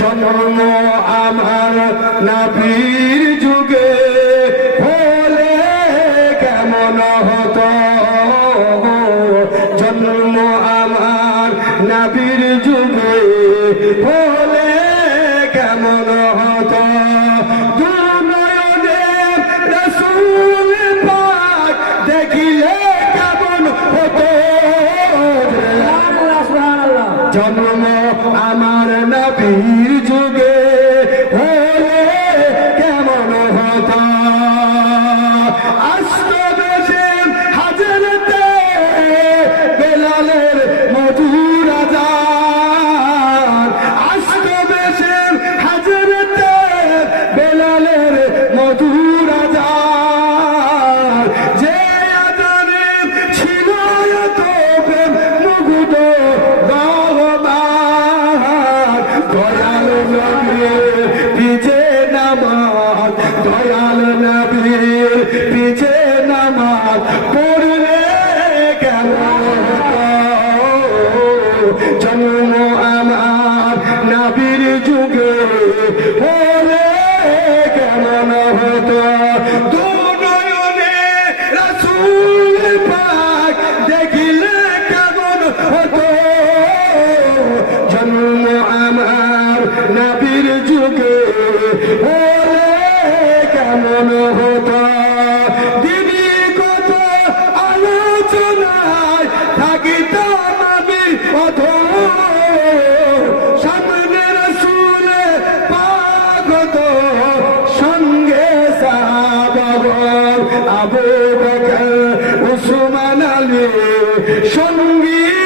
জন্ম আমার নাভির যুগে হলে কেমন হত? জন্ম আমার নাভির যুগে হলে কেমন হতো? জন্ম আমার নবীর যুগে। হলে কেমন হতো? আষ্টদশে দয়াল নবীর পিছে নামাজ পড়লে কেমন জন্ম আমার নাবির যুগে হলে কেমন হতো? দেখিলে কেমন হতো? জন্ম আমার আবু বকর উসমান আলী সঙ্গী